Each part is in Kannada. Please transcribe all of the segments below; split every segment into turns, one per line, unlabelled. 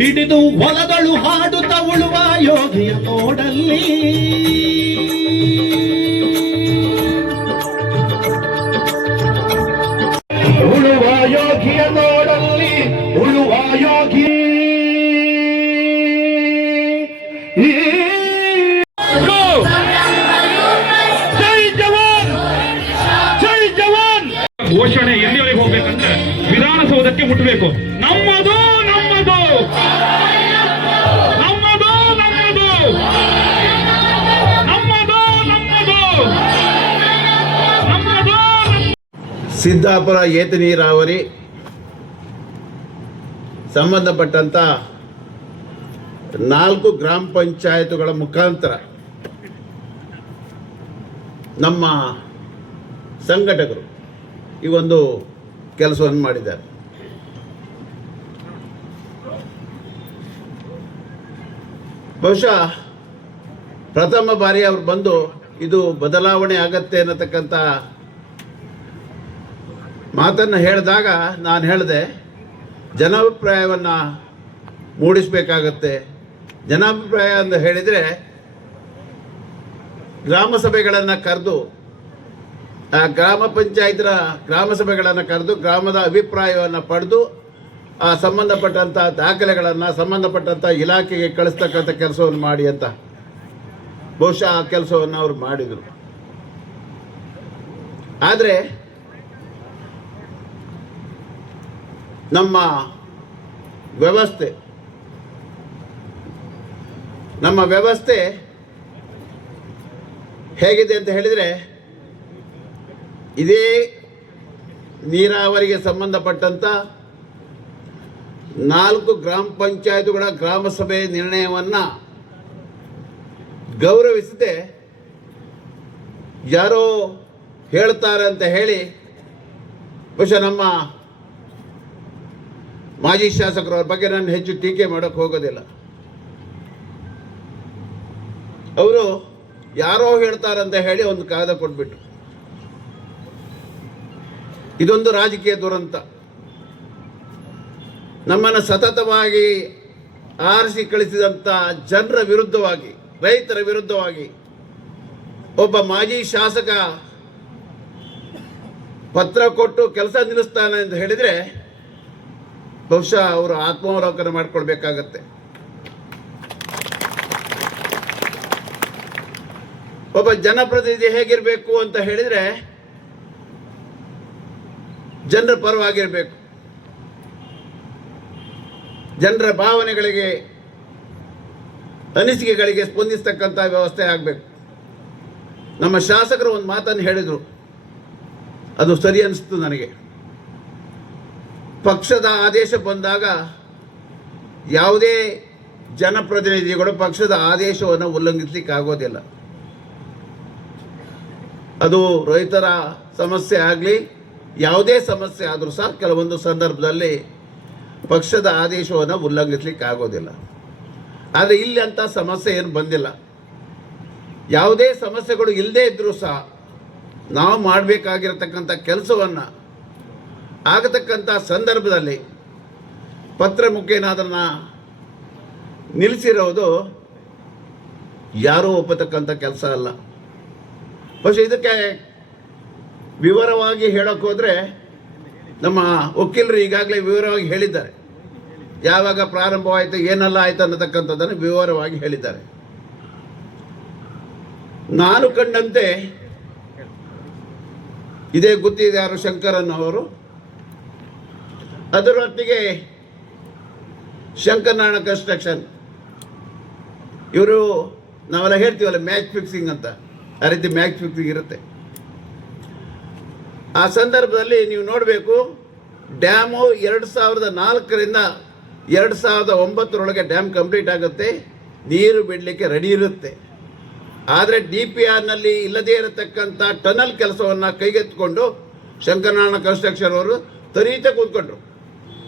ಹಿಡಿದು ಹೊಲಗಳು ಹಾಡುತ್ತ ಉಳುವ ಯೋಗಿಯ ನೋಡಲ್ಲಿ
ಸಿದ್ದಾಪುರ ಏತ ನೀರಾವರಿ ಸಂಬಂಧಪಟ್ಟಂಥ ನಾಲ್ಕು ಗ್ರಾಮ ಪಂಚಾಯತ್ಗಳ ಮುಖಾಂತರ ನಮ್ಮ ಸಂಘಟಕರು ಈ ಒಂದು ಕೆಲಸವನ್ನು ಮಾಡಿದ್ದಾರೆ. ಬಹುಶಃ ಪ್ರಥಮ ಬಾರಿ ಅವರು ಬಂದು ಇದು ಬದಲಾವಣೆ ಆಗತ್ತೆ ಅನ್ನತಕ್ಕಂಥ ಮಾತನ್ನು ಹೇಳಿದಾಗ ನಾನು ಹೇಳಿದೆ, ಜನಾಭಿಪ್ರಾಯವನ್ನು ಮೂಡಿಸಬೇಕಾಗತ್ತೆ. ಜನಾಭಿಪ್ರಾಯ ಅಂತ ಹೇಳಿದರೆ, ಗ್ರಾಮ ಸಭೆಗಳನ್ನು ಕರೆದು, ಆ ಗ್ರಾಮ ಪಂಚಾಯತ್ನ ಗ್ರಾಮ ಸಭೆಗಳನ್ನು ಕರೆದು, ಗ್ರಾಮದ ಅಭಿಪ್ರಾಯವನ್ನು ಪಡೆದು, ಆ ಸಂಬಂಧಪಟ್ಟಂಥ ದಾಖಲೆಗಳನ್ನು ಸಂಬಂಧಪಟ್ಟಂಥ ಇಲಾಖೆಗೆ ಕಳಿಸ್ತಕ್ಕಂಥ ಕೆಲಸವನ್ನು ಮಾಡಿ ಅಂತ. ಬಹುಶಃ ಆ ಕೆಲಸವನ್ನು ಅವರು ಮಾಡಿದರು. ಆದರೆ ನಮ್ಮ ವ್ಯವಸ್ಥೆ ನಮ್ಮ ವ್ಯವಸ್ಥೆ ಹೇಗಿದೆ ಅಂತ ಹೇಳಿದರೆ, ಇದೇ ನೀರಾವರಿಗೆ ಸಂಬಂಧಪಟ್ಟಂಥ ನಾಲ್ಕು ಗ್ರಾಮ ಪಂಚಾಯತ್ಗಳ ಗ್ರಾಮ ಸಭೆ ನಿರ್ಣಯವನ್ನು ಗೌರವಿಸದೆ ಯಾರೋ ಹೇಳ್ತಾರೆ ಅಂತ ಹೇಳಿ, ಬಹುಶಃ ನಮ್ಮ ಮಾಜಿ ಶಾಸಕರ ಬಗ್ಗೆ ನಾನು ಹೆಚ್ಚು ಟೀಕೆ ಮಾಡೋಕೆ ಹೋಗೋದಿಲ್ಲ. ಅವರು ಯಾರೋ ಹೇಳ್ತಾರಂತ ಹೇಳಿ ಒಂದು ಕಾಗದ ಕೊಟ್ಬಿಟ್ರು. ಇದೊಂದು ರಾಜಕೀಯ ದುರಂತ. ನಮ್ಮನ್ನು ಸತತವಾಗಿ ಆರಿಸಿ ಕಳಿಸಿದಂಥ ಜನರ ವಿರುದ್ಧವಾಗಿ, ರೈತರ ವಿರುದ್ಧವಾಗಿ ಒಬ್ಬ ಮಾಜಿ ಶಾಸಕ ಪತ್ರ ಕೊಟ್ಟು ಕೆಲಸ ನಿಲ್ಲಿಸ್ತಾನೆ ಅಂತ ಹೇಳಿದರೆ ಬಹುಶಃ ಅವರು ಆತ್ಮಾವಲೋಕನ ಮಾಡ್ಕೊಳ್ಬೇಕಾಗತ್ತೆ. ಒಬ್ಬ ಜನಪ್ರತಿನಿಧಿ ಹೇಗಿರಬೇಕು ಅಂತ ಹೇಳಿದರೆ ಜನರ ಪರವಾಗಿರಬೇಕು. ಜನರ ಭಾವನೆಗಳಿಗೆ, ಅನಿಸಿಕೆಗಳಿಗೆ ಸ್ಪಂದಿಸ್ತಕ್ಕಂಥ ವ್ಯವಸ್ಥೆ ಆಗಬೇಕು. ನಮ್ಮ ಶಾಸಕರು ಒಂದು ಮಾತನ್ನು ಹೇಳಿದರು. ಅದು ಸರಿ ಅನಿಸ್ತು ನನಗೆ. ಪಕ್ಷದ ಆದೇಶ ಬಂದಾಗ ಯಾವುದೇ ಜನಪ್ರತಿನಿಧಿಗಳು ಪಕ್ಷದ ಆದೇಶವನ್ನು ಉಲ್ಲಂಘಿಸ್ಲಿಕ್ಕೆ ಆಗೋದಿಲ್ಲ. ಅದು ರೈತರ ಸಮಸ್ಯೆ ಆಗಲಿ, ಯಾವುದೇ ಸಮಸ್ಯೆ ಆದರೂ ಸಹ ಕೆಲವೊಂದು ಸಂದರ್ಭದಲ್ಲಿ ಪಕ್ಷದ ಆದೇಶವನ್ನು ಉಲ್ಲಂಘಿಸ್ಲಿಕ್ಕೆ ಆಗೋದಿಲ್ಲ. ಆದರೆ ಇಲ್ಲಿ ಅಂತ ಸಮಸ್ಯೆ ಏನು ಬಂದಿಲ್ಲ. ಯಾವುದೇ ಸಮಸ್ಯೆಗಳು ಇಲ್ಲದೇ ಇದ್ದರೂ ಸಹ ನಾವು ಮಾಡಬೇಕಾಗಿರತಕ್ಕಂಥ ಕೆಲಸವನ್ನು ಆಗತಕ್ಕಂಥ ಸಂದರ್ಭದಲ್ಲಿ ಪತ್ರ ಮುಖೇನ ಅದನ್ನು ನಿಲ್ಲಿಸಿರೋದು ಯಾರೂ ಒಪ್ಪತಕ್ಕಂಥ ಕೆಲಸ ಅಲ್ಲ. ಪಶು ಇದಕ್ಕೆ ವಿವರವಾಗಿ ಹೇಳೋಕ್ಕೋದ್ರೆ ನಮ್ಮ ವಕೀಲರು ಈಗಾಗಲೇ ವಿವರವಾಗಿ ಹೇಳಿದ್ದಾರೆ. ಯಾವಾಗ ಪ್ರಾರಂಭವಾಯಿತು, ಏನೆಲ್ಲ ಆಯಿತು ಅನ್ನತಕ್ಕಂಥದ್ದನ್ನು ವಿವರವಾಗಿ ಹೇಳಿದ್ದಾರೆ. ನಾನು ಕಂಡಂತೆ ಇದೇ ಯಾರು ಶಂಕರನ್ ಅವರು ಅದರೊಟ್ಟಿಗೆ ಶಂಕರನಾರಾಯಣ ಕನ್ಸ್ಟ್ರಕ್ಷನ್, ಇವರು ನಾವೆಲ್ಲ ಹೇಳ್ತೀವಲ್ಲ ಮ್ಯಾಚ್ ಫಿಕ್ಸಿಂಗ್ ಅಂತ, ಆ ರೀತಿ ಮ್ಯಾಚ್ ಫಿಕ್ಸಿಂಗ್ ಇರುತ್ತೆ. ಆ ಸಂದರ್ಭದಲ್ಲಿ ನೀವು ನೋಡಬೇಕು, ಡ್ಯಾಮು ಎರಡು ಸಾವಿರದ ನಾಲ್ಕರಿಂದ ಎರಡು ಸಾವಿರದ ಒಂಬತ್ತರೊಳಗೆ ಡ್ಯಾಮ್ ಕಂಪ್ಲೀಟ್ ಆಗುತ್ತೆ, ನೀರು ಬಿಡಲಿಕ್ಕೆ ರೆಡಿ ಇರುತ್ತೆ. ಆದರೆ ಡಿ ಪಿ ಆರ್ನಲ್ಲಿ ಇಲ್ಲದೇ ಇರತಕ್ಕಂಥ ಟನಲ್ ಕೆಲಸವನ್ನು ಕೈಗೆತ್ತಿಕೊಂಡು ಶಂಕರನಾರಾಯಣ ಕನ್ಸ್ಟ್ರಕ್ಷನ್ ಅವರು ತ್ವರಿತ ಕೂತ್ಕೊಂಡ್ರು.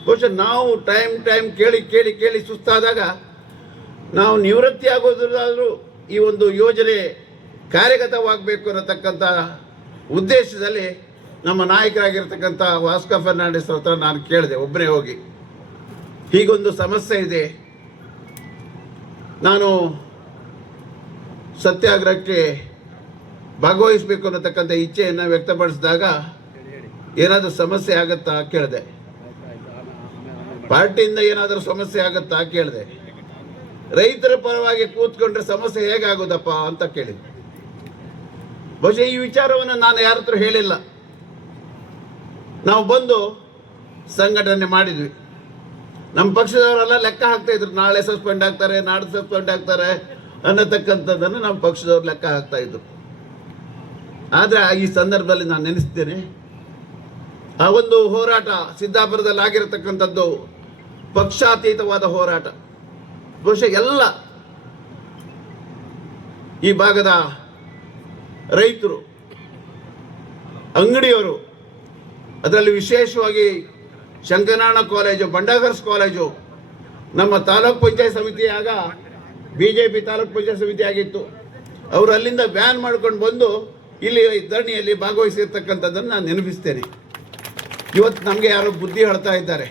ಬಹುಶಃ ನಾವು ಟೈಮ್ ಟೈಮ್ ಕೇಳಿ ಕೇಳಿ ಕೇಳಿ ಸುಸ್ತಾದಾಗ ನಾವು ನಿವೃತ್ತಿ ಆಗೋದ್ರಾದರೂ ಈ ಒಂದು ಯೋಜನೆ ಕಾರ್ಯಗತವಾಗಬೇಕು ಅನ್ನತಕ್ಕಂಥ ಉದ್ದೇಶದಲ್ಲಿ ನಮ್ಮ ನಾಯಕರಾಗಿರ್ತಕ್ಕಂಥ ವಾಸ್ಕರ್ ಫರ್ನಾಂಡಿಸ್ ಹತ್ರ ನಾನು ಕೇಳಿದೆ ಒಬ್ಬನೇ ಹೋಗಿ. ಹೀಗೊಂದು ಸಮಸ್ಯೆ ಇದೆ. ನಾನು ಸತ್ಯಾಗ್ರಹಕ್ಕೆ ಭಾಗವಹಿಸಬೇಕು ಅನ್ನತಕ್ಕಂಥ ಇಚ್ಛೆಯನ್ನು ವ್ಯಕ್ತಪಡಿಸಿದಾಗ ಏನಾದರೂ ಸಮಸ್ಯೆ ಆಗುತ್ತಾ ಕೇಳಿದೆ. ಪಾರ್ಟಿಯಿಂದ ಏನಾದರೂ ಸಮಸ್ಯೆ ಆಗುತ್ತಾ ಕೇಳಿದೆ. ರೈತರ ಪರವಾಗಿ ಕೂತ್ಕೊಂಡ್ರೆ ಸಮಸ್ಯೆ ಹೇಗಾಗೋದಪ್ಪ ಅಂತ ಕೇಳಿದೆ ಬಹುಶಃ ಈ ವಿಚಾರವನ್ನು ನಾನು ಯಾರ ಹತ್ರ ಹೇಳಿಲ್ಲ. ನಾವು ಬಂದು ಸಂಘಟನೆ ಮಾಡಿದ್ವಿ. ನಮ್ಮ ಪಕ್ಷದವರೆಲ್ಲ ಲೆಕ್ಕ ಹಾಕ್ತಾ ಇದ್ರು. ನಾಳೆ ಸಸ್ಪೆಂಡ್ ಆಗ್ತಾರೆ ನಾಡು ಸಸ್ಪೆಂಡ್ ಆಗ್ತಾರೆ ಅನ್ನತಕ್ಕಂಥದ್ದನ್ನು ನಮ್ಮ ಪಕ್ಷದವ್ರು ಲೆಕ್ಕ ಹಾಕ್ತಾ ಇದ್ರು. ಆದರೆ ಈ ಸಂದರ್ಭದಲ್ಲಿ ನಾನು ನೆನೆಸ್ತೇನೆ. ಆ ಒಂದು ಹೋರಾಟ ಸಿದ್ದಾಪುರದಲ್ಲಿ ಆಗಿರತಕ್ಕಂಥದ್ದು ಪಕ್ಷಾತೀತವಾದ ಹೋರಾಟ. ಬಹುಶಃ ಎಲ್ಲ ಈ ಭಾಗದ ರೈತರು, ಅಂಗಡಿಯವರು, ಅದರಲ್ಲಿ ವಿಶೇಷವಾಗಿ ಶಂಕರನಾರಾಯಣ ಕಾಲೇಜು ಬಂಡಾಗರ್ಸ್ ಕಾಲೇಜು, ನಮ್ಮ ತಾಲೂಕ್ ಪಂಚಾಯತ್ ಸಮಿತಿ ಆಗ B J P taluk panchayat ಸಮಿತಿ ಆಗಿತ್ತು. ಅವರು ಅಲ್ಲಿಂದ ಬ್ಯಾನ್ ಮಾಡ್ಕೊಂಡು ಬಂದು ಇಲ್ಲಿ ಧರಣಿಯಲ್ಲಿ ಭಾಗವಹಿಸಿರ್ತಕ್ಕಂಥದ್ದನ್ನು ನಾನು ನೆನಪಿಸ್ತೇನೆ. ಇವತ್ತು ನಮಗೆ ಯಾರೋ ಬುದ್ಧಿ ಹೇಳ್ತಾ ಇದ್ದಾರೆ.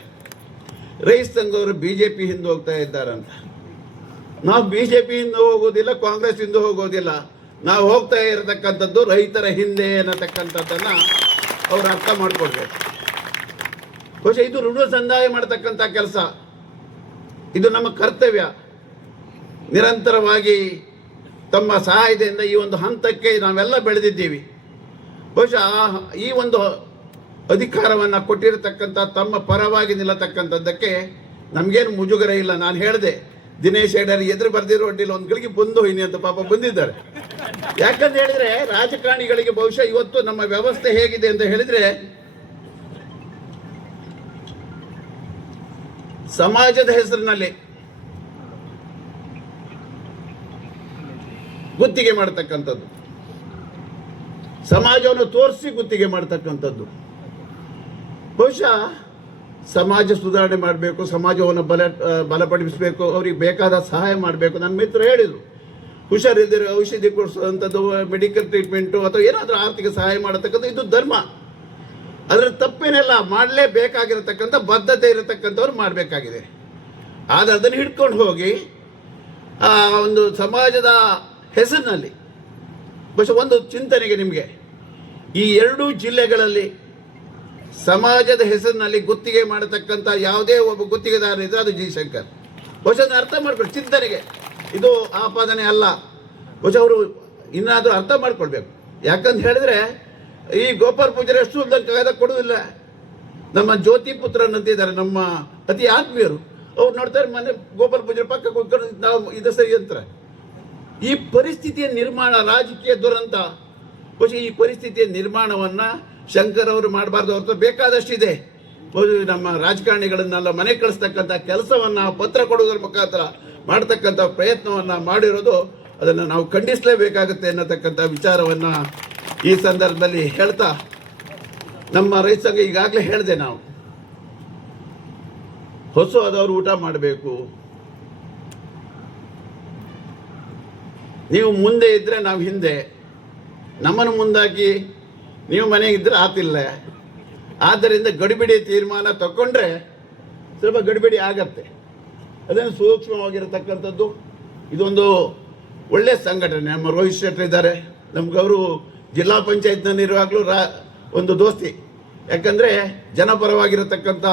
ರೈಸ್ ಸಂಘವರು ಬಿ ಜೆ ಪಿ ಹಿಂದೆ ಹೋಗ್ತಾ ಇದ್ದಾರಂತ. ನಾವು ಬಿ ಜೆ ಪಿ ಹಿಂದೆ ಹೋಗೋದಿಲ್ಲ, ಕಾಂಗ್ರೆಸ್ ಹಿಂದೆ ಹೋಗೋದಿಲ್ಲ. ನಾವು ಹೋಗ್ತಾ ಇರತಕ್ಕಂಥದ್ದು ರೈತರ ಹಿಂದೆ ಅನ್ನತಕ್ಕಂಥದ್ದನ್ನು ಅವ್ರು ಅರ್ಥ ಮಾಡ್ಕೊಳ್ಬೇಕು. ಬಹುಶಃ ಇದು ಋಣ ಸಂದಾಯ ಮಾಡತಕ್ಕಂಥ ಕೆಲಸ. ಇದು ನಮ್ಮ ಕರ್ತವ್ಯ. ನಿರಂತರವಾಗಿ ತಮ್ಮ ಸಹಾಯದಿಂದ ಈ ಒಂದು ಹಂತಕ್ಕೆ ನಾವೆಲ್ಲ ಬೆಳೆದಿದ್ದೀವಿ. ಬಹುಶಃ ಈ ಒಂದು ಅಧಿಕಾರವನ್ನು ಕೊಟ್ಟಿರತಕ್ಕಂಥ ತಮ್ಮ ಪರವಾಗಿ ನಿಲ್ಲತಕ್ಕಂಥದ್ದಕ್ಕೆ ನಮಗೇನು ಮುಜುಗರ ಇಲ್ಲ. ನಾನು ಹೇಳಿದೆ, ದಿನೇಶ್ ಹೆಡರ್ ಎದುರು ಬರ್ದಿರೋ ಅಡ್ಡಿಲ್ಲ ಒಂದು ಗಳಿಗೆ ಬಂದು ಹೋಯ್ನಿ ಅಂತ ಪಾಪ ಬಂದಿದ್ದಾರೆ. ಯಾಕಂತ ಹೇಳಿದ್ರೆ ರಾಜಕಾರಣಿಗಳಿಗೆ ಬಹುಶಃ ಇವತ್ತು ನಮ್ಮ ವ್ಯವಸ್ಥೆ ಹೇಗಿದೆ ಅಂತ ಹೇಳಿದ್ರೆ, ಸಮಾಜದ ಹೆಸರಿನಲ್ಲಿ ಗುತ್ತಿಗೆ ಮಾಡತಕ್ಕಂಥದ್ದು. ಸಮಾಜವನ್ನು ತೋರಿಸಿ ಗುತ್ತಿಗೆ ಮಾಡ್ತಕ್ಕಂಥದ್ದು. ಬಹುಶಃ ಸಮಾಜ ಸುಧಾರಣೆ ಮಾಡಬೇಕು, ಸಮಾಜವನ್ನು ಬಲ ಬಲಪಡಿಸಬೇಕು, ಅವ್ರಿಗೆ ಬೇಕಾದ ಸಹಾಯ ಮಾಡಬೇಕು. ನನ್ನ ಮಿತ್ರ ಹೇಳಿದರು, ಹುಷಾರಿಲ್ದಿರೋ ಔಷಧಿ ಕೊಡಿಸುವಂಥದ್ದು ಮೆಡಿಕಲ್ ಟ್ರೀಟ್ಮೆಂಟು ಅಥವಾ ಏನಾದರೂ ಆರ್ಥಿಕ ಸಹಾಯ ಮಾಡತಕ್ಕಂಥ, ಇದು ಧರ್ಮ. ಅದರ ತಪ್ಪೇನೆಲ್ಲ, ಮಾಡಲೇಬೇಕಾಗಿರತಕ್ಕಂಥ, ಬದ್ಧತೆ ಇರತಕ್ಕಂಥವ್ರು ಮಾಡಬೇಕಾಗಿದೆ. ಆದರೆ ಅದನ್ನು ಹಿಡ್ಕೊಂಡು ಹೋಗಿ, ಆ, ಒಂದು ಸಮಾಜದ ಹೆಸರಿನಲ್ಲಿ, ಬಹುಶಃ ಒಂದು ಚಿಂತನೆಗೆ ನಿಮಗೆ, ಈ ಎರಡೂ ಜಿಲ್ಲೆಗಳಲ್ಲಿ ಸಮಾಜದ ಹೆಸರಿನಲ್ಲಿ ಗುತ್ತಿಗೆ ಮಾಡತಕ್ಕಂಥ ಯಾವುದೇ ಒಬ್ಬ ಗುತ್ತಿಗೆದಾರ ಇದ್ರೆ ಅದು ಜಯಶಂಕರ್. ಬಹುಶಃ ಅರ್ಥ ಮಾಡ್ಕೊಳ್ಳಿ ಚಿಂತನೆಗೆ ಇದು ಆಪಾದನೆ ಅಲ್ಲ. ಬಹುಶಃ ಅವರು ಇನ್ನಾದರೂ ಅರ್ಥ ಮಾಡ್ಕೊಳ್ಬೇಕು. ಯಾಕಂತ ಹೇಳಿದ್ರೆ, ಈ ಗೋಪಾಲ್ ಪೂಜಾರಿ ಅಷ್ಟು ಕಾಯ್ದ ಕೊಡುವುದಿಲ್ಲ. ನಮ್ಮ ಜ್ಯೋತಿ ನಮ್ಮ ಅತಿ ಆತ್ಮೀಯರು. ಅವ್ರು ನೋಡ್ತಾರೆ, ಮನೆ ಗೋಪಾಲ್ ಪೂಜಾರಿ ಪಕ್ಕ ಕೂತ್ಕೊಂಡು ನಾವು ಇದು ಸರಿ ಅಂತಾರೆ. ಈ ಪರಿಸ್ಥಿತಿಯ ನಿರ್ಮಾಣ ರಾಜಕೀಯ ದುರಂತ. ಬಹುಶಃ ಈ ಪರಿಸ್ಥಿತಿಯ ನಿರ್ಮಾಣವನ್ನ ಶಂಕರ್ ಅವರು ಮಾಡಬಾರ್ದು ಹೊರತು ಬೇಕಾದಷ್ಟಿದೆ ನಮ್ಮ ರಾಜಕಾರಣಿಗಳನ್ನೆಲ್ಲ ಮನೆ ಕಳಿಸ್ತಕ್ಕಂಥ ಕೆಲಸವನ್ನ ಪತ್ರ ಕೊಡುವುದರ ಮುಖಾಂತರ ಮಾಡ್ತಕ್ಕಂಥ ಪ್ರಯತ್ನವನ್ನ ಮಾಡಿರೋದು ಅದನ್ನು ನಾವು ಖಂಡಿಸಲೇಬೇಕಾಗುತ್ತೆ ಅನ್ನತಕ್ಕಂಥ ವಿಚಾರವನ್ನ ಈ ಸಂದರ್ಭದಲ್ಲಿ ಹೇಳ್ತಾ ನಮ್ಮ ರೈತ ಸಂಘ ಈಗಾಗಲೇ ಹೇಳಿದೆ ನಾವು. ಹೊಸು ಆದವರು ಊಟ ಮಾಡಬೇಕು. ನೀವು ಮುಂದೆ ಇದ್ದರೆ ನಾವು ಹಿಂದೆ. ನಮ್ಮನ್ನು ಮುಂದಾಕಿ ನೀವು ಮನೆಗಿದ್ರೆ ಆತಿಲ್ಲ. ಆದ್ದರಿಂದ ಗಡಿಬಿಡಿ ತೀರ್ಮಾನ ತಕ್ಕೊಂಡ್ರೆ ಸ್ವಲ್ಪ ಗಡಿಬಿಡಿ ಆಗತ್ತೆ. ಅದನ್ನು ಸೂಕ್ಷ್ಮವಾಗಿರತಕ್ಕಂಥದ್ದು. ಇದೊಂದು ಒಳ್ಳೆಯ ಸಂಘಟನೆ. ನಮ್ಮ ರೋಹಿತ್ ಶೆಟ್ಟರ್ ಇದ್ದಾರೆ. ನಮ್ಗೆ ಅವರು ಜಿಲ್ಲಾ ಪಂಚಾಯತ್ನಲ್ಲಿರುವಾಗಲೂ ರಾ, ಒಂದು ದೋಸ್ತಿ. ಯಾಕಂದರೆ ಜನಪರವಾಗಿರತಕ್ಕಂಥ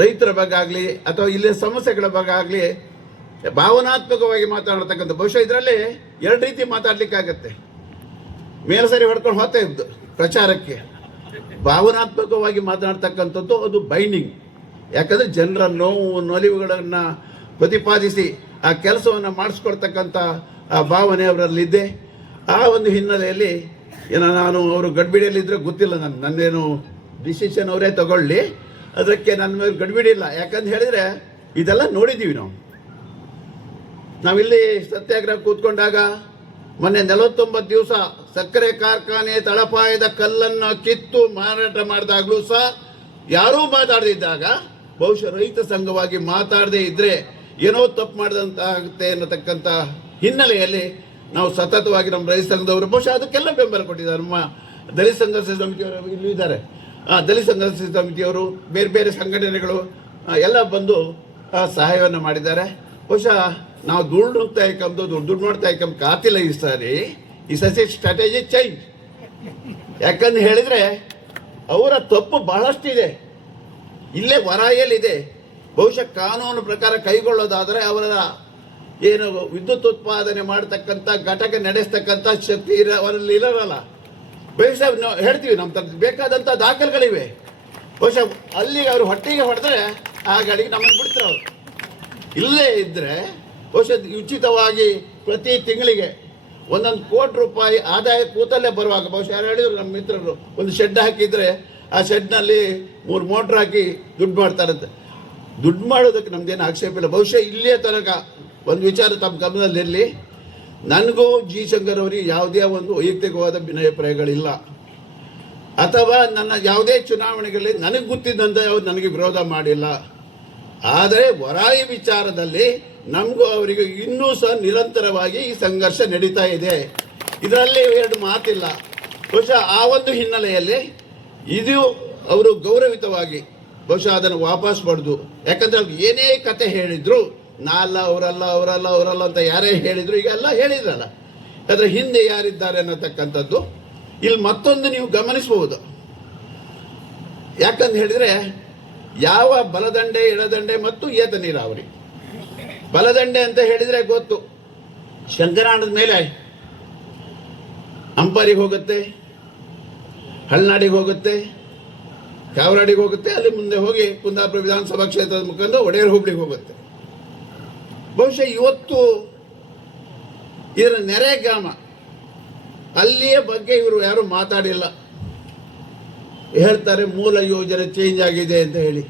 ರೈತರ ಬಗ್ಗೆ ಆಗಲಿ ಅಥವಾ ಇಲ್ಲಿನ ಸಮಸ್ಯೆಗಳ ಬಗ್ಗೆ ಆಗಲಿ ಭಾವನಾತ್ಮಕವಾಗಿ ಮಾತಾಡತಕ್ಕಂಥ, ಬಹುಶಃ ಇದರಲ್ಲಿ ಎರಡು ರೀತಿ ಮಾತಾಡ್ಲಿಕ್ಕಾಗತ್ತೆ. ಮೇಲೆ ಸರಿ ಹೊಡ್ಕೊಂಡು ಹೋಗ್ತಾ ಇದ್ದು ಪ್ರಚಾರಕ್ಕೆ. ಭಾವನಾತ್ಮಕವಾಗಿ ಮಾತನಾಡ್ತಕ್ಕಂಥದ್ದು ಅದು ಬೈಂಡಿಂಗ್ ಯಾಕಂದರೆ ಜನರ ನೋವು, ನೊಲಿವುಗಳನ್ನು ಪ್ರತಿಪಾದಿಸಿ ಆ ಕೆಲಸವನ್ನು ಮಾಡಿಸ್ಕೊಡ್ತಕ್ಕಂಥ, ಆ ಭಾವನೆ ಅವರಲ್ಲಿದ್ದೆ ಆ ಒಂದು ಹಿನ್ನೆಲೆಯಲ್ಲಿ ಏನೋ ನಾನು ಅವರು ಗಡ್ಬಿಡಿಯಲ್ಲಿದ್ದರೆ ಗೊತ್ತಿಲ್ಲ ನಾನು, ನನ್ನೇನು ಡಿಸಿಷನ್ ಅವರೇ ತಗೊಳ್ಳಿ. ಅದಕ್ಕೆ ನನ್ನ ಮೇಲೆ ಗಡ್ಬಿಡಿ ಇಲ್ಲ. ಯಾಕಂತ ಹೇಳಿದರೆ ಇದೆಲ್ಲ ನೋಡಿದ್ದೀವಿ ನಾವು. ನಾವಿಲ್ಲಿ ಸತ್ಯಾಗ್ರಹ ಕೂತ್ಕೊಂಡಾಗ ಮೊನ್ನೆ ನಲವತ್ತೊಂಬತ್ತು ದಿವಸ ಸಕ್ಕರೆ ಕಾರ್ಖಾನೆ ತಳಪಾಯದ ಕಲ್ಲನ್ನು ಕಿತ್ತು ಮಾರಾಟ ಮಾಡಿದಾಗಲೂ ಸಹ ಯಾರೂ ಮಾತಾಡದಿದ್ದಾಗ ಬಹುಶಃ ರೈತ ಸಂಘವಾಗಿ ಮಾತಾಡದೇ ಇದ್ದರೆ ಏನೋ ತಪ್ಪು ಮಾಡಿದಂತಾಗುತ್ತೆ ಅನ್ನತಕ್ಕಂಥ ಹಿನ್ನೆಲೆಯಲ್ಲಿ ನಾವು ಸತತವಾಗಿ ನಮ್ಮ ರೈತ ಸಂಘದವರು ಬಹುಶಃ ಅದಕ್ಕೆಲ್ಲ ಬೆಂಬಲ ಕೊಟ್ಟಿದ್ದಾರೆ. ನಮ್ಮ ದಲಿತ ಸಂಘರ್ಷ ಸಮಿತಿಯವರು ಇಲ್ಲಿ ಇದ್ದಾರೆ. ಆ, ದಲಿತ ಸಂಘರ್ಷ ಸಮಿತಿಯವರು ಬೇರೆ ಬೇರೆ ಸಂಘಟನೆಗಳು ಎಲ್ಲ ಬಂದು ಸಹಾಯವನ್ನು ಮಾಡಿದ್ದಾರೆ. ಬಹುಶಃ ನಾವು ದುಡ್ಡು ನುಗ್ತಾ ಇಕ್ಕಂಬುದು ದುಡ್ಡು ದುಡ್ಡು ಮಾಡ್ತಾ ಇಕ್ಕಂಬ ಕಾತಿಲ್ಲ ಈ ಸಾರಿ. ಈ ಸಸಿ ಸ್ಟ್ರಾಟಜಿ ಚೇಂಜ್ ಯಾಕಂದ್ರೆ ಹೇಳಿದ್ರೆ ಅವರ ತಪ್ಪು ಬಹಳಷ್ಟಿದೆ. ಇಲ್ಲೇ ವರಾಯಲ್ಲಿದೆ ಬಹುಶಃ ಕಾನೂನು ಪ್ರಕಾರ ಕೈಗೊಳ್ಳೋದಾದರೆ ಅವರ ಏನು ವಿದ್ಯುತ್ ಉತ್ಪಾದನೆ ಮಾಡ್ತಕ್ಕಂಥ ಘಟಕ ನಡೆಸ್ತಕ್ಕಂಥ ಶಕ್ತಿ ಇರ ಅವರಲ್ಲಿ ಇರಲ್ಲ. ಬಹುಶಃ ನಾವು ಹೇಳ್ತೀವಿ ನಮ್ಮ ತರ ಬೇಕಾದಂಥ ದಾಖಲೆಗಳಿವೆ. ಬಹುಶಃ ಅಲ್ಲಿಗೆ ಅವರು ಹೊಟ್ಟೆಗೆ ಹೊಡೆದ್ರೆ ಆ ಗಾಡಿಗೆ ನಮ್ಮನ್ನು ಬಿಡ್ತಾರೆ ಅವರು. ಇಲ್ಲೇ ಇದ್ದರೆ ಬಹುಶಃ ಉಚಿತವಾಗಿ ಪ್ರತಿ ತಿಂಗಳಿಗೆ ಒಂದೊಂದು ಕೋಟಿ ರೂಪಾಯಿ ಆದಾಯ ಕೂತಲ್ಲೇ ಬರುವಾಗ, ಬಹುಶಃ ಯಾರು ಹೇಳಿದ್ರು, ನಮ್ಮ ಮಿತ್ರರು, ಒಂದು ಶೆಡ್ ಹಾಕಿದರೆ ಆ ಶೆಡ್ನಲ್ಲಿ ಮೂರು ಮೋಟ್ರ್ ಹಾಕಿ ದುಡ್ಡು ಮಾಡ್ತಾರಂತೆ ದುಡ್ಡು ಮಾಡೋದಕ್ಕೆ ನಮ್ದೇನು ಆಕ್ಷೇಪ ಇಲ್ಲ. ಬಹುಶಃ ಇಲ್ಲಿಯ ತನಕ ಒಂದು ವಿಚಾರ ತಮ್ಮ ಗಮನದಲ್ಲಿರಲಿ ನನಗೂ ಜಿ ಶಂಕರ್ ಅವರಿಗೆ ಯಾವುದೇ ಒಂದು ವೈಯಕ್ತಿಕವಾದ ಭಿನ್ನಾಭಿಪ್ರಾಯಗಳಿಲ್ಲ. ಅಥವಾ ನನ್ನ ಯಾವುದೇ ಚುನಾವಣೆಗಳಲ್ಲಿ ನನಗೆ ಗೊತ್ತಿದ್ದಂತೆ ಅವರು ನನಗೆ ವಿರೋಧ ಮಾಡಿಲ್ಲ. ಆದರೆ ವರಾಯಿ ವಿಚಾರದಲ್ಲಿ ನಮಗೂ ಅವರಿಗೂ ಇನ್ನೂ ಸಹ ನಿರಂತರವಾಗಿ ಈ ಸಂಘರ್ಷ ನಡೀತಾ ಇದೆ. ಇದರಲ್ಲಿ ಎರಡು ಮಾತಿಲ್ಲ. ಬಹುಶಃ ಆ ಒಂದು ಹಿನ್ನೆಲೆಯಲ್ಲಿ ಇದು ಅವರು ಗೌರವಿತವಾಗಿ ಬಹುಶಃ ಅದನ್ನು ವಾಪಸ್ ಪಡೆದು. ಯಾಕಂದ್ರೆ ಅವ್ರು ಏನೇ ಕತೆ ಹೇಳಿದ್ರು ನಾಲ್ಲ ಅವರಲ್ಲ ಅವರಲ್ಲ ಅವರಲ್ಲ ಅಂತ ಯಾರೇ ಹೇಳಿದ್ರು, ಈಗ ಎಲ್ಲ ಹೇಳಿದ್ರಲ್ಲ. ಅದರ ಹಿಂದೆ ಯಾರಿದ್ದಾರೆ ಅನ್ನತಕ್ಕಂಥದ್ದು ಇಲ್ಲಿ ಮತ್ತೊಂದು ನೀವು ಗಮನಿಸಬಹುದು. ಯಾಕಂತ ಹೇಳಿದ್ರೆ ಯಾವ ಬಲದಂಡೆ, ಎಡದಂಡೆ ಮತ್ತು ಏತ ನೀರಾವರಿ. ಬಲದಂಡೆ ಅಂತ ಹೇಳಿದ್ರೆ ಗೊತ್ತು. ಶಂಕರಾಣದ ಮೇಲೆ ಅಂಪಾರಿಗೆ ಹೋಗುತ್ತೆ, ಹಳ್ನಾಡಿಗೆ ಹೋಗುತ್ತೆ ಕಾವರಾಡಿಗೆ ಹೋಗುತ್ತೆ, ಅಲ್ಲಿ ಮುಂದೆ ಹೋಗಿ ಕುಂದಾಪುರ ವಿಧಾನಸಭಾ ಕ್ಷೇತ್ರದ ಮುಖಾಂತರ ಒಡೆಯರ್ ಹುಬ್ಳಿಗೆ ಹೋಗುತ್ತೆ. ಬಹುಶಃ ಇವತ್ತು ಇದರ ನೆರೆ ಗ್ರಾಮ, ಅಲ್ಲಿಯ ಬಗ್ಗೆ ಇವರು ಯಾರು ಮಾತಾಡಿಲ್ಲ. ಹೇಳ್ತಾರೆ, ಮೂಲ ಯೋಜನೆ ಚೇಂಜ್ ಆಗಿದೆ ಅಂತ ಹೇಳಿ.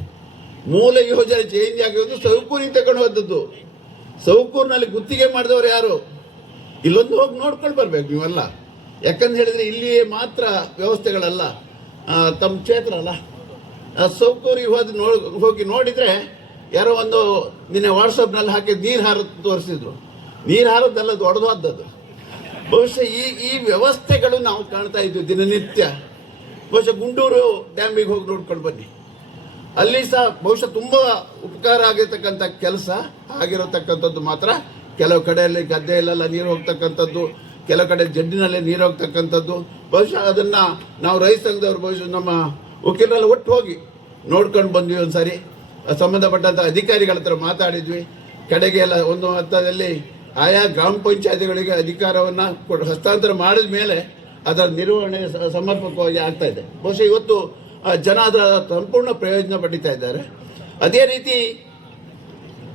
ಮೂಲ ಯೋಜನೆ ಚೇಂಜ್ ಆಗಿರೋದು ರೀತಿ ತಗೊಂಡು ಹೋದದ್ದು. ಸೌಕೂರಿನಲ್ಲಿ ಗುತ್ತಿಗೆ ಮಾಡಿದವರು ಯಾರು? ಇಲ್ಲೊಂದು ಹೋಗಿ ನೋಡ್ಕೊಂಡು ಬರ್ಬೇಕು ನೀವೆಲ್ಲ. ಯಾಕಂತ ಹೇಳಿದ್ರೆ ಇಲ್ಲಿ ಮಾತ್ರ ವ್ಯವಸ್ಥೆಗಳಲ್ಲ. ತಮ್ಮ ಕ್ಷೇತ್ರ ಅಲ್ಲ. ಸೌಕೂರಿಗೆ ಹೋಗಿ ನೋ, ಹೋಗಿ ನೋಡಿದರೆ ಯಾರೋ ಒಂದು ನಿನ್ನೆ ವಾಟ್ಸಪ್ನಲ್ಲಿ ಹಾಕಿ ನೀರು ಹಾರ ತೋರಿಸಿದ್ರು. ನೀರು ಹಾರದ್ದೆಲ್ಲ ದೊಡ್ಡದಾದದ್ದು. ಬಹುಶಃ ಈ ಈ ವ್ಯವಸ್ಥೆಗಳು ನಾವು ಕಾಣ್ತಾ ಇದ್ವಿ ದಿನನಿತ್ಯ. ಬಹುಶಃ ಗುಂಡೂರು ಡ್ಯಾಮಿಗೆ ಹೋಗಿ ನೋಡ್ಕೊಂಡು ಬನ್ನಿ. ಅಲ್ಲಿ ಸಹ ಬಹುಶಃ ತುಂಬ ಉಪಕಾರ ಆಗಿರ್ತಕ್ಕಂಥ ಕೆಲಸ ಆಗಿರತಕ್ಕಂಥದ್ದು ಮಾತ್ರ. ಕೆಲವು ಕಡೆಯಲ್ಲಿ ಗದ್ದೆಯಲ್ಲೆಲ್ಲ ನೀರು ಹೋಗ್ತಕ್ಕಂಥದ್ದು, ಕೆಲವು ಕಡೆ ಜಡ್ಡಿನಲ್ಲಿ ನೀರು ಹೋಗ್ತಕ್ಕಂಥದ್ದು. ಬಹುಶಃ ಅದನ್ನು ನಾವು ರೈತ ಸಂಘದವ್ರು ಬಹುಶಃ ನಮ್ಮ ವಕೀಲರೆಲ್ಲ ಒಟ್ಟು ಹೋಗಿ ನೋಡ್ಕೊಂಡು ಬಂದ್ವಿ ಒಂದು ಸಾರಿ ಸಂಬಂಧಪಟ್ಟಂಥ ಅಧಿಕಾರಿಗಳ ಹತ್ರ ಮಾತಾಡಿದ್ವಿ. ಕಡೆಗೆ ಎಲ್ಲ ಒಂದು ಹಂತದಲ್ಲಿ ಆಯಾ ಗ್ರಾಮ ಪಂಚಾಯತಿಗಳಿಗೆ ಅಧಿಕಾರವನ್ನು ಕೊಟ್ಟು ಹಸ್ತಾಂತರ ಮಾಡಿದ ಮೇಲೆ ಅದರ ನಿರ್ವಹಣೆ ಸಮರ್ಪಕವಾಗಿ ಆಗ್ತಾ ಇದೆ. ಬಹುಶಃ ಇವತ್ತು ಜನ ಅದರ ಸಂಪೂರ್ಣ ಪ್ರಯೋಜನ ಪಡಿತಾ ಇದ್ದಾರೆ. ಅದೇ ರೀತಿ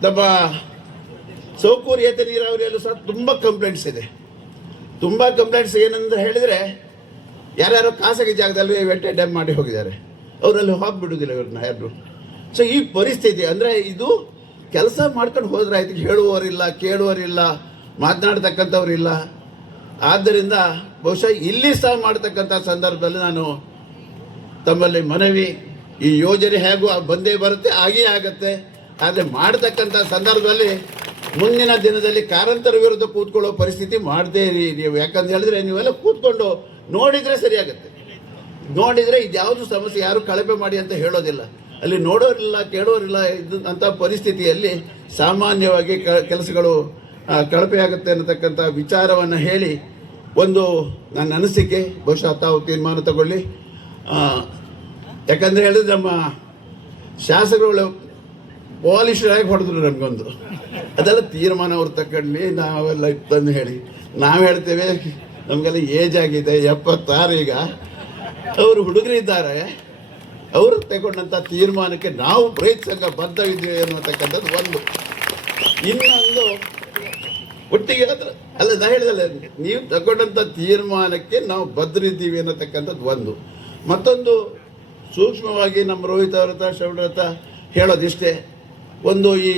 ನಮ್ಮ ಸೌಕರ್ಯತೆ ನೀರಾವರಿಯಲ್ಲೂ ಸಹ ತುಂಬ ಕಂಪ್ಲೇಂಟ್ಸ್ ಇದೆ. ತುಂಬ ಕಂಪ್ಲೇಂಟ್ಸ್ ಏನಂದ್ರೆ ಹೇಳಿದರೆ ಯಾರ್ಯಾರು ಖಾಸಗಿ ಜಾಗದಲ್ಲಿ ವೆಂಟೆ ಡ್ಯಾಮ್ ಮಾಡಿ ಹೋಗಿದ್ದಾರೆ. ಅವರಲ್ಲಿ ಹೋಗ್ಬಿಡುದಿಲ್ಲ ಇವ್ರನ್ನ ಯಾರು ಸೊ ಈ ಪರಿಸ್ಥಿತಿ ಅಂದರೆ ಇದು ಕೆಲಸ ಮಾಡ್ಕೊಂಡು ಹೋದ್ರೆ ಆಯ್ತು, ಹೇಳುವವರಿಲ್ಲ ಕೇಳುವರಿಲ್ಲ ಮಾತನಾಡ್ತಕ್ಕಂಥವ್ರಿಲ್ಲ. ಆದ್ದರಿಂದ ಬಹುಶಃ ಇಲ್ಲಿ ಸಹ ಮಾಡ್ತಕ್ಕಂಥ ಸಂದರ್ಭದಲ್ಲಿ ನಾನು ತಮ್ಮಲ್ಲಿ ಮನವಿ, ಈ ಯೋಜನೆ ಹೇಗೂ ಬಂದೇ ಬರುತ್ತೆ ಆಗೇ ಆಗುತ್ತೆ. ಆದರೆ ಮಾಡತಕ್ಕಂಥ ಸಂದರ್ಭದಲ್ಲಿ ಮುಂದಿನ ದಿನದಲ್ಲಿ ಕಾರಂತರ ವಿರುದ್ಧ ಕೂತ್ಕೊಳ್ಳೋ ಪರಿಸ್ಥಿತಿ ಮಾಡದೇ ಇರಿ. ನೀವು ಯಾಕಂತ ಹೇಳಿದ್ರೆ ನೀವೆಲ್ಲ ಕೂತ್ಕೊಂಡು ನೋಡಿದರೆ ಸರಿಯಾಗುತ್ತೆ. ನೋಡಿದರೆ ಇದ್ಯಾವುದು ಸಮಸ್ಯೆ, ಯಾರು ಕಳಪೆ ಮಾಡಿ ಅಂತ ಹೇಳೋದಿಲ್ಲ. ಅಲ್ಲಿ ನೋಡೋರಿಲ್ಲ, ಕೇಳೋರಿಲ್ಲ ಇದು ಅಂಥ ಪರಿಸ್ಥಿತಿಯಲ್ಲಿ ಸಾಮಾನ್ಯವಾಗಿ ಕೆಲಸಗಳು ಕಳಪೆ ಆಗುತ್ತೆ ಅನ್ನತಕ್ಕಂಥ ವಿಚಾರವನ್ನು ಹೇಳಿ ಒಂದು ನನ್ನ ಅನಿಸಿಕೆ, ಬಹುಶಃ ತಾವು ತೀರ್ಮಾನ ತಗೊಳ್ಳಿ. ಯಾಕಂದ್ರೆ ಹೇಳಿದ್ರೆ ನಮ್ಮ ಶಾಸಕರುಗಳು ಪಾಲಿಶರಾಗಿ ಹೊಡೆದ್ರು ನಮಗೊಂದು. ಅದೆಲ್ಲ ತೀರ್ಮಾನ ಅವ್ರು ತಗೊಂಡ್ಲಿ ನಾವೆಲ್ಲ ತಂದು ಹೇಳಿ. ನಾವು ಹೇಳ್ತೇವೆ, ನಮಗೆಲ್ಲ ಏಜ್ ಆಗಿದೆ, ಎಪ್ಪತ್ತಾರು ಈಗ. ಅವರು ಹುಡುಗರಿದ್ದಾರೆ ಅವರು ತಗೊಂಡಂಥ ತೀರ್ಮಾನಕ್ಕೆ ನಾವು ಸಂಘ ಬದ್ಧವಿದ್ದೀವಿ ಅನ್ನತಕ್ಕಂಥದ್ದು ಒಂದು. ಇನ್ನೊಂದು ಒಟ್ಟಿಗೆ ಅದ್ರ ಅಲ್ಲ, ನಾ ಹೇಳಿದಲ್ಲ, ನೀವು ತಗೊಂಡಂಥ ತೀರ್ಮಾನಕ್ಕೆ ನಾವು ಬದ್ಧರಿದ್ದೀವಿ ಅನ್ನತಕ್ಕಂಥದ್ದು ಒಂದು. ಮತ್ತೊಂದು ಸೂಕ್ಷ್ಮವಾಗಿ ನಮ್ಮ ರೋಹಿತ ವ್ರತ ಹತ್ರ ಹೇಳೋದಿಷ್ಟೇ. ಒಂದು ಈ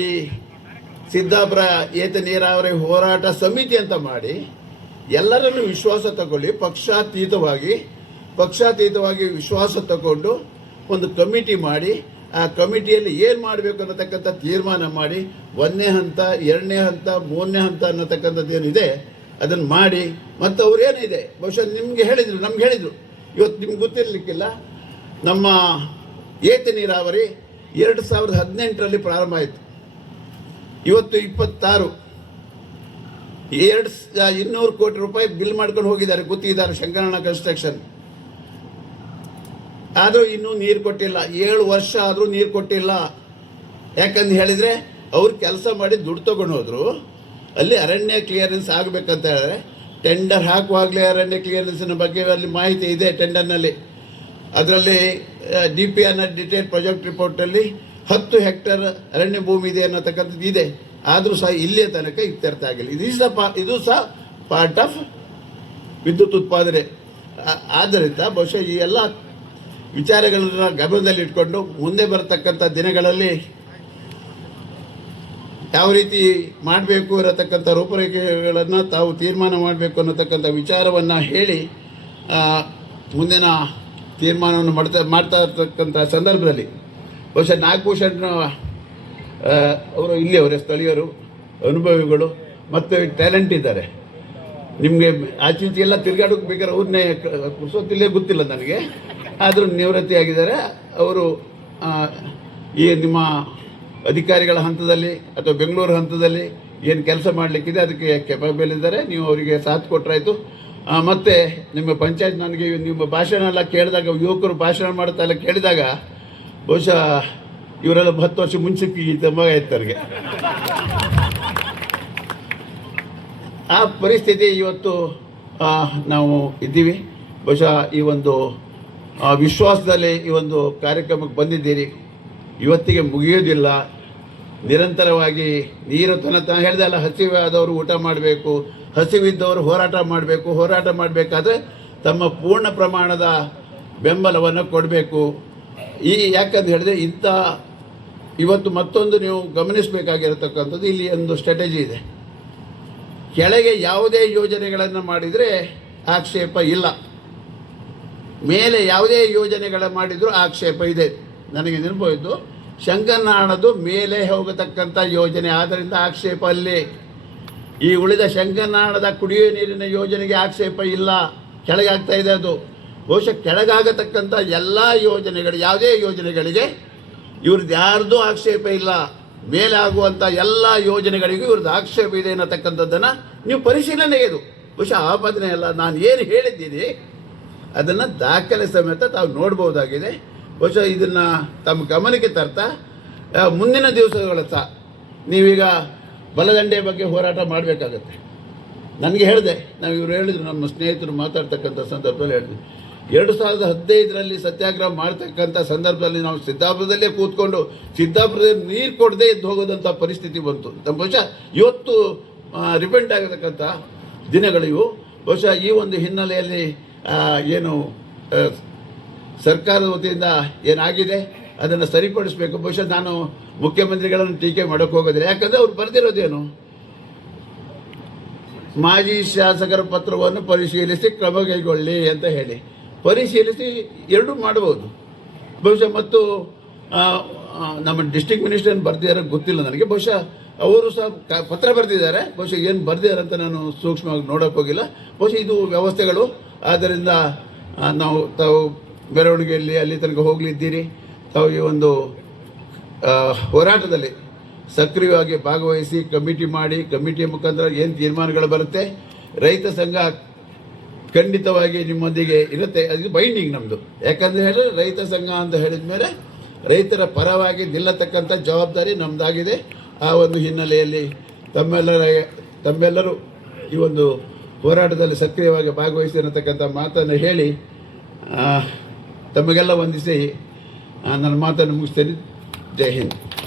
ಸಿದ್ದಾಪುರ ಏತ ನೀರಾವರಿ ಹೋರಾಟ ಸಮಿತಿ ಅಂತ ಮಾಡಿ ಎಲ್ಲರನ್ನು ವಿಶ್ವಾಸ ತಗೊಳ್ಳಿ, ಪಕ್ಷಾತೀತವಾಗಿ ಪಕ್ಷಾತೀತವಾಗಿ ವಿಶ್ವಾಸ ತಗೊಂಡು ಒಂದು ಕಮಿಟಿ ಮಾಡಿ, ಆ ಕಮಿಟಿಯಲ್ಲಿ ಏನು ಮಾಡಬೇಕು ಅನ್ನತಕ್ಕಂಥ ತೀರ್ಮಾನ ಮಾಡಿ, ಒಂದನೇ ಹಂತ, ಎರಡನೇ ಹಂತ, ಮೂರನೇ ಹಂತ ಅನ್ನತಕ್ಕಂಥದ್ದು ಏನಿದೆ ಅದನ್ನು ಮಾಡಿ. ಮತ್ತು ಅವ್ರೇನಿದೆ ಬಹುಶಃ ನಿಮಗೆ ಹೇಳಿದರು, ನಮ್ಗೆ ಹೇಳಿದರು. ಇವತ್ತು ನಿಮ್ಗೆ ಗೊತ್ತಿರಲಿಕ್ಕಿಲ್ಲ. ನಮ್ಮ ಏತ ನೀರಾವರಿ ಎರಡು ಸಾವಿರದ ಹದಿನೆಂಟರಲ್ಲಿ ಪ್ರಾರಂಭ ಆಯಿತು. ಇವತ್ತು ಇಪ್ಪತ್ತಾರು. ಎರಡು ಇನ್ನೂರು ಕೋಟಿ ರೂಪಾಯಿ ಬಿಲ್ ಮಾಡ್ಕೊಂಡು ಹೋಗಿದ್ದಾರೆ. ಗೊತ್ತಿದ್ದಾರೆ ಶಂಕರಣ್ಣ ಕನ್ಸ್ಟ್ರಕ್ಷನ್. ಆದರೂ ಇನ್ನೂ ನೀರು ಕೊಟ್ಟಿಲ್ಲ. ಏಳು ವರ್ಷ ಆದರೂ ನೀರು ಕೊಟ್ಟಿಲ್ಲ. ಯಾಕಂದು ಹೇಳಿದರೆ ಅವ್ರು ಕೆಲಸ ಮಾಡಿ ದುಡ್ಡು ತೊಗೊಂಡು ಹೋದರು. ಅಲ್ಲಿ ಅರಣ್ಯ ಕ್ಲಿಯರೆನ್ಸ್ ಆಗಬೇಕಂತ ಹೇಳಿದ್ರೆ ಟೆಂಡರ್ ಹಾಕುವಾಗಲೇ ಅರಣ್ಯ ಕ್ಲಿಯರೆನ್ಸಿನ ಬಗ್ಗೆ ಅಲ್ಲಿ ಮಾಹಿತಿ ಇದೆ ಟೆಂಡರ್ನಲ್ಲಿ ಅದರಲ್ಲಿ ಡಿ ಪಿ ಆರ್ನ ಡಿಟೇಲ್ ಪ್ರಾಜೆಕ್ಟ್ ರಿಪೋರ್ಟಲ್ಲಿ ಹತ್ತು ಹೆಕ್ಟರ್ ಅರಣ್ಯ ಭೂಮಿ ಇದೆ ಅನ್ನತಕ್ಕಂಥದ್ದು ಇದೆ. ಆದರೂ ಸಹ ಇಲ್ಲಿಯ ತನಕ ಇತ್ಯರ್ಥ ಆಗಿಲ್ಲ. ಇದು ಸಹ ಪಾ, ಇದು ಸಹ ಪಾರ್ಟ್ ಆಫ್ ವಿದ್ಯುತ್ ಉತ್ಪಾದನೆ. ಆದ್ದರಿಂದ ಬಹುಶಃ ಈ ಎಲ್ಲ ವಿಚಾರಗಳನ್ನು ಗಮನದಲ್ಲಿಟ್ಕೊಂಡು ಮುಂದೆ ಬರತಕ್ಕಂಥ ದಿನಗಳಲ್ಲಿ ಯಾವ ರೀತಿ ಮಾಡಬೇಕು ಇರತಕ್ಕಂಥ ರೂಪರೇಖೆಗಳನ್ನು ತಾವು ತೀರ್ಮಾನ ಮಾಡಬೇಕು ಅನ್ನತಕ್ಕಂಥ ವಿಚಾರವನ್ನು ಹೇಳಿ ಮುಂದಿನ ತೀರ್ಮಾನವನ್ನು ಮಾಡ್ತಾ ಮಾಡ್ತಾ ಇರ್ತಕ್ಕಂಥ ಸಂದರ್ಭದಲ್ಲಿ ಬಹುಶಃ ನಾಗಭೂಷಣ್ ಅವರು ಇಲ್ಲಿ ಅವರೇ ಸ್ಥಳೀಯರು, ಅನುಭವಿಗಳು, ಮತ್ತು ಟ್ಯಾಲೆಂಟ್ ಇದ್ದಾರೆ. ನಿಮಗೆ ಆಚೀಚೆ ಎಲ್ಲ ತಿರುಗಾಡೋಕೆ ಬೇಕಾದ್ರೆ ಅವ್ರನ್ನೇ ಕುಸೋತಿಲ್ಲೇ ಗೊತ್ತಿಲ್ಲ ನನಗೆ. ಆದರೂ ನಿವೃತ್ತಿಯಾಗಿದ್ದಾರೆ. ಅವರು ಈ ನಿಮ್ಮ ಅಧಿಕಾರಿಗಳ ಹಂತದಲ್ಲಿ ಅಥವಾ ಬೆಂಗಳೂರು ಹಂತದಲ್ಲಿ ಏನು ಕೆಲಸ ಮಾಡಲಿಕ್ಕಿದೆ ಅದಕ್ಕೆ ಕೆಪಬಲ್ ಇದ್ದಾರೆ. ನೀವು ಅವರಿಗೆ ಸಾಥ್ ಕೊಟ್ಟರಾಯಿತು ಮತ್ತು ನಿಮ್ಮ ಪಂಚಾಯತ್ ನನಗೆ ನಿಮ್ಮ ಭಾಷಣ ಎಲ್ಲ ಕೇಳಿದಾಗ, ಯುವಕರು ಭಾಷಣ ಮಾಡ್ತಾ ಎಲ್ಲ ಕೇಳಿದಾಗ, ಬಹುಶಃ ಇವರೆಲ್ಲ ಹತ್ತು ವರ್ಷ ಮುಂಚೆಕ್ಕೆ ಈ ಮಗ ಇತ್ತು ನನಗೆ ಆ ಪರಿಸ್ಥಿತಿ ಇವತ್ತು ನಾವು ಇದ್ದೀವಿ. ಬಹುಶಃ ಈ ಒಂದು ವಿಶ್ವಾಸದಲ್ಲಿ ಈ ಒಂದು ಕಾರ್ಯಕ್ರಮಕ್ಕೆ ಬಂದಿದ್ದೀರಿ. ಇವತ್ತಿಗೆ ಮುಗಿಯೋದಿಲ್ಲ. ನಿರಂತರವಾಗಿ ನೀರು ತನ್ನ ಹೇಳಿದೆ ಅಲ್ಲ, ಹಸಿವಾದವರು ಊಟ ಮಾಡಬೇಕು, ಹಸಿವಿದ್ದವರು ಹೋರಾಟ ಮಾಡಬೇಕು, ಹೋರಾಟ ಮಾಡಬೇಕಾದ್ರೆ ತಮ್ಮ ಪೂರ್ಣ ಪ್ರಮಾಣದ ಬೆಂಬಲವನ್ನು ಕೊಡಬೇಕು. ಈ ಯಾಕಂತ ಹೇಳಿದ್ರೆ ಇಂಥ ಇವತ್ತು ಮತ್ತೊಂದು ನೀವು ಗಮನಿಸಬೇಕಾಗಿರತಕ್ಕಂಥದ್ದು ಇಲ್ಲಿ ಒಂದು ಸ್ಟ್ರಾಟಜಿ ಇದೆ. ಕೆಳಗೆ ಯಾವುದೇ ಯೋಜನೆಗಳನ್ನು ಮಾಡಿದರೆ ಆಕ್ಷೇಪ ಇಲ್ಲ. ಮೇಲೆ ಯಾವುದೇ ಯೋಜನೆಗಳ ಮಾಡಿದರೂ ಆಕ್ಷೇಪ ಇದೆ. ನನಗೆ ನೆನಪೋಯ್ತು. ಶಂಕರನಾಡದು ಮೇಲೆ ಹೋಗತಕ್ಕಂಥ ಯೋಜನೆ. ಆದ್ದರಿಂದ ಆಕ್ಷೇಪ ಅಲ್ಲಿ. ಈ ಉಳಿದ ಶಂಕನಾಣದ ಕುಡಿಯುವ ನೀರಿನ ಯೋಜನೆಗೆ ಆಕ್ಷೇಪ ಇಲ್ಲ. ಕೆಳಗಾಗ್ತಾ ಇದೆ ಅದು. ಬಹುಶಃ ಕೆಳಗಾಗತಕ್ಕಂಥ ಎಲ್ಲ ಯೋಜನೆಗಳು, ಯಾವುದೇ ಯೋಜನೆಗಳಿಗೆ ಇವ್ರದ್ದು ಯಾರ್ದೂ ಆಕ್ಷೇಪ ಇಲ್ಲ. ಮೇಲಾಗುವಂಥ ಎಲ್ಲ ಯೋಜನೆಗಳಿಗೂ ಇವ್ರದ್ದು ಆಕ್ಷೇಪ ಇದೆ ಅನ್ನತಕ್ಕಂಥದ್ದನ್ನು ನೀವು ಪರಿಶೀಲನೆ ಇದು. ಬಹುಶಃ ಆಪಾದನೆ ಅಲ್ಲ ನಾನು ಏನು ಹೇಳಿದ್ದೀನಿ, ಅದನ್ನು ದಾಖಲೆ ಸಮೇತ ತಾವು ನೋಡ್ಬೋದಾಗಿದೆ ಬಹುಶಃ ಇದನ್ನು ತಮ್ಮ ಗಮನಕ್ಕೆ ತರ್ತಾ ಮುಂದಿನ ದಿವಸಗಳ ಸಹ ನೀವೀಗ ಬಲದಂಡೆ ಬಗ್ಗೆ ಹೋರಾಟ ಮಾಡಬೇಕಾಗತ್ತೆ. ನನಗೆ ಹೇಳಿದೆ, ನಾವು ಇವರು ಹೇಳಿದ್ರು, ನಮ್ಮ ಸ್ನೇಹಿತರು ಮಾತಾಡ್ತಕ್ಕಂಥ ಸಂದರ್ಭದಲ್ಲಿ ಹೇಳಿದ್ವಿ ಎರಡು ಸಾವಿರದ ಹದಿನೈದರಲ್ಲಿ ಸತ್ಯಾಗ್ರಹ ಮಾಡ್ತಕ್ಕಂಥ ಸಂದರ್ಭದಲ್ಲಿ ನಾವು ಸಿದ್ದಾಪುರದಲ್ಲೇ ಕೂತ್ಕೊಂಡು, ಸಿದ್ದಾಪುರದಲ್ಲಿ ನೀರು ಕೊಡದೆ ಎದ್ದು ಹೋಗೋದಂಥ ಪರಿಸ್ಥಿತಿ ಬಂತು. ನಮ್ಮ ಬಹುಶಃ ಇವತ್ತು ರಿಪೆಂಟ್ ಆಗತಕ್ಕಂಥ ದಿನಗಳಿವು. ಬಹುಶಃ ಈ ಒಂದು ಹಿನ್ನೆಲೆಯಲ್ಲಿ ಏನು ಸರ್ಕಾರದ ವತಿಯಿಂದ ಏನಾಗಿದೆ? ಅದನ್ನು ಸರಿಪಡಿಸಬೇಕು. ಬಹುಶಃ ನಾನು ಮುಖ್ಯಮಂತ್ರಿಗಳನ್ನು ಟೀಕೆ ಮಾಡೋಕೆ ಹೋಗೋದಿಲ್ಲ. ಯಾಕಂದರೆ ಅವ್ರು ಬರೆದಿರೋದೇನು ಮಾಜಿ ಶಾಸಕರ ಪತ್ರವನ್ನು ಪರಿಶೀಲಿಸಿ ಕ್ರಮ ಕೈಗೊಳ್ಳಿ ಅಂತ ಹೇಳಿ. ಪರಿಶೀಲಿಸಿ ಎರಡೂ ಮಾಡ್ಬೋದು ಬಹುಶಃ ಮತ್ತು ನಮ್ಮ ಡಿಸ್ಟಿಕ್ ಮಿನಿಸ್ಟರ್ ಬರ್ದಿದ್ದಾರೆ ಗೊತ್ತಿಲ್ಲ ನನಗೆ. ಬಹುಶಃ ಅವರು ಸಹ ಪತ್ರ ಬರೆದಿದ್ದಾರೆ. ಬಹುಶಃ ಏನು ಬರ್ದಿದ್ದಾರೆ ಅಂತ ನಾನು ಸೂಕ್ಷ್ಮವಾಗಿ ನೋಡೋಕೆ ಹೋಗಿಲ್ಲ. ಬಹುಶಃ ಇದು ವ್ಯವಸ್ಥೆಗಳು. ಆದ್ದರಿಂದ ನಾವು ತಾವು ಮೆರವಣಿಗೆಯಲ್ಲಿ ಅಲ್ಲಿ ತನಕ ಹೋಗಲಿದ್ದೀರಿ? ತಾವು ಈ ಒಂದು ಹೋರಾಟದಲ್ಲಿ ಸಕ್ರಿಯವಾಗಿ ಭಾಗವಹಿಸಿ ಕಮಿಟಿ ಮಾಡಿ, ಕಮಿಟಿ ಮುಖಾಂತರ ಏನು ತೀರ್ಮಾನಗಳು ಬರುತ್ತೆ? ರೈತ ಸಂಘ ಖಂಡಿತವಾಗಿ ನಿಮ್ಮೊಂದಿಗೆ ಇರುತ್ತೆ. ಅದು ಬೈಂಡಿಂಗ್ ನಮ್ಮದು ಯಾಕಂದರೆ ಹೇಳಿದ್ರೆ ರೈತ ಸಂಘ ಅಂತ ಹೇಳಿದ ಮೇಲೆ ರೈತರ ಪರವಾಗಿ ನಿಲ್ಲತಕ್ಕಂಥ ಜವಾಬ್ದಾರಿ ನಮ್ಮದಾಗಿದೆ ಆ ಒಂದು ಹಿನ್ನೆಲೆಯಲ್ಲಿ ತಮ್ಮೆಲ್ಲರ, ತಮ್ಮೆಲ್ಲರೂ ಈ ಒಂದು ಹೋರಾಟದಲ್ಲಿ ಸಕ್ರಿಯವಾಗಿ ಭಾಗವಹಿಸಿರತಕ್ಕಂಥ ಮಾತನ್ನು ಹೇಳಿ ತಮಗೆಲ್ಲ ವಂದಿಸಿ ನನ್ನ ಮಾತನ್ನು ಮುಗಿಸ್ತೇನೆ. ಜೈ ಹಿಂದ್.